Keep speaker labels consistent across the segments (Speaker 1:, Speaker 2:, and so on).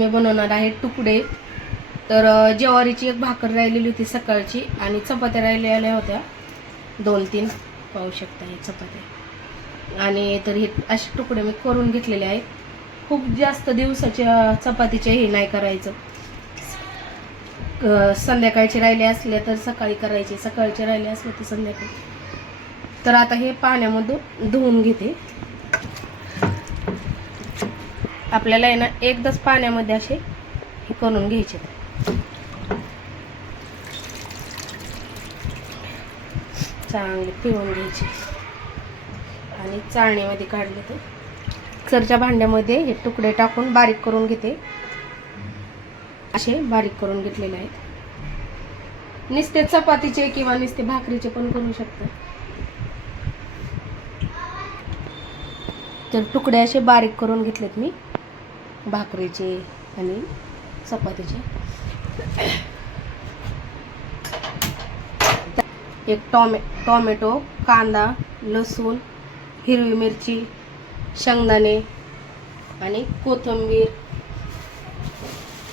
Speaker 1: मी बनवणार आहे तुकडे. तर ज्वारीची एक भाकर राहिलेली होती सकाळची आणि चपात्या राहिलेल्या होत्या. दोन तीन पाहू शकता हे चपात्या. आणि तर हे असे तुकडे मी करून घेतलेले आहेत. खूप जास्त दिवसाच्या चपातीचे हे नाही करायचं. संध्याकाळचे राहिले असले तर सकाळी करायचे. सकाळचे राहिले असले तर संध्याकाळी. तर आता हे पाण्यामधून धुवून घेते. आपल्याला आहे ना एकदाच पाण्यामध्ये असे हे करून घ्यायचे. चांगले पिळून घ्यायचे. आणि चाळणीमध्ये काढले ते. मिक्सरच्या भांड्यामध्ये हे तुकडे टाकून बारीक करून घेते. असे बारीक करून घेतलेले आहेत. नुसते चपातीचे किंवा नुसते भाकरीचे पण करू शकतो. तर तुकडे असे बारीक करून घेतलेत मी. भाकरीचे आणि चपातीचे. एक टॉमे टॉमॅटो कांदा लसूण हिरवी मिरची शेंगदाणे आणि कोथिंबीर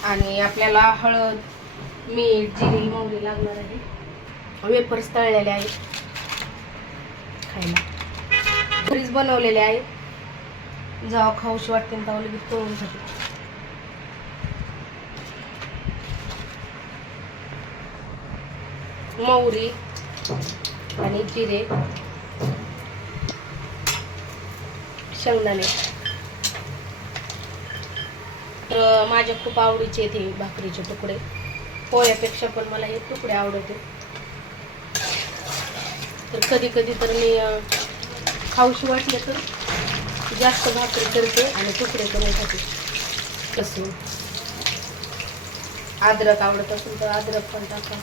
Speaker 1: आणि आपल्याला हळद मीठ जिरी मोहरी लागणार आहे. वेपर्स तळलेले आहेत. खायला. घरीच बनवलेले आहेत. जेव्हा खाऊशी वाटते तेव्हा लगेच तळून खाते. मोहरी आणि जिरे शेंगदाणे. तर माझ्या खूप आवडीचे आहेत भाकरीचे तुकडे. पोळ्यापेक्षा पण मला हे तुकडे आवडते. तर कधी कधी तर मी खाऊशी वाटले तर जास्त भाकरी करते आणि तुकडे करून खाते. लसूण अद्रक आवडत असेल तर अद्रक पण टाका.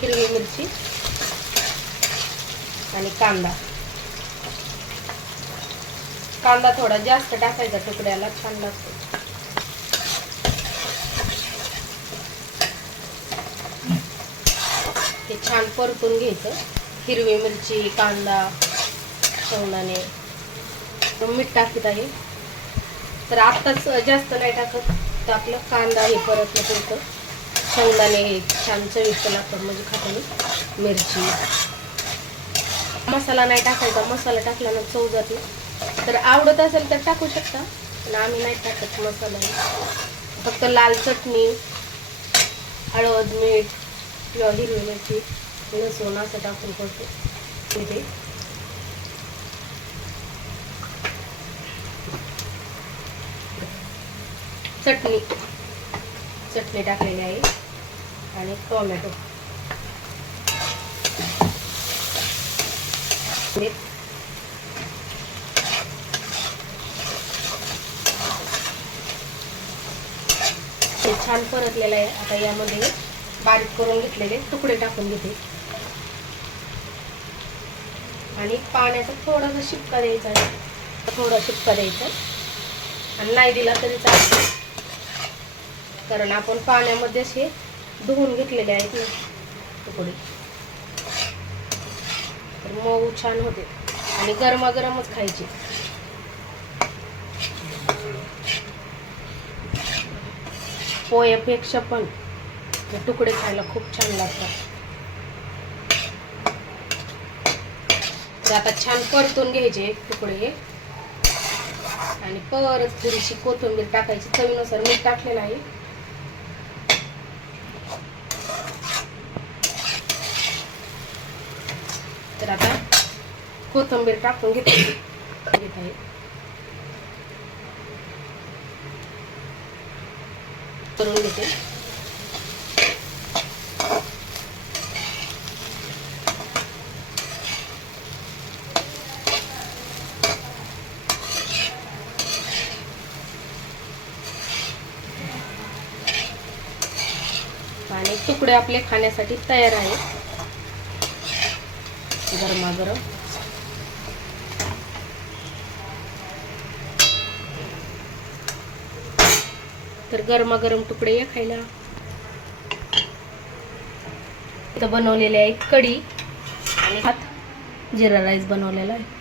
Speaker 1: हिरवी मिरची आणि कांदा. कांदा थोडा जास्त टाकायचा तुकड्याला छान लागतो ते छान परतून घ्यायचं. हिरवी मिरची कांदा शेवणाने. मीठ टाकत आहे. तर आत्ताच जास्त नाही टाकत. तर आपलं कांदा हे परतलं पुरतं शेंगदाणे हे छान चविष्ट लागतात. म्हणजे खाताना मिरची. मसाला नाही टाकायचा. मसाला टाकल्यानं चव जाते. तर आवडत असेल तर टाकू शकता. पण आम्ही नाही टाकत मसाला. फक्त लाल चटणी हळद मीठ किंवा हिरवी मिरची. लसूण असं टाकून करतो इथे चटणी. चटणी टाकलेली आहे. आणि टोमॅटो. हे छान परतलेलं आहे. आता यामध्ये बारीक करून घेतलेले तुकडे टाकून घेते. आणि पाण्याचा थोडासा शिपका द्यायचा आहे. थोडा शिपका द्यायचा. आणि नाही दिला तरी चालतो कारण आपण पाण्यामध्येच हे धुवून घेतलेले आहेत ना तुकडे. तर मऊ छान होते. आणि गरमागरमच खायचे. पोह्यापेक्षा पण तुकडे खायला खूप छान लागतात. तर आता छान परतून घ्यायचे तुकडे. हे आणि परत थोडीशी कोथिंबीर टाकायची. चवीनुसार मीठ टाकलेलं आहे. तर आता कोथिंबीर टाकून घेते. घेत. आहे करून घेते. आणि तुकडे आपले खाण्यासाठी तयार आहेत गरमागरम. तर गरमागरम तुकडे या खायला. इथं बनवलेले आहे कढी आणि हात. जिरा राईस बनवलेला आहे.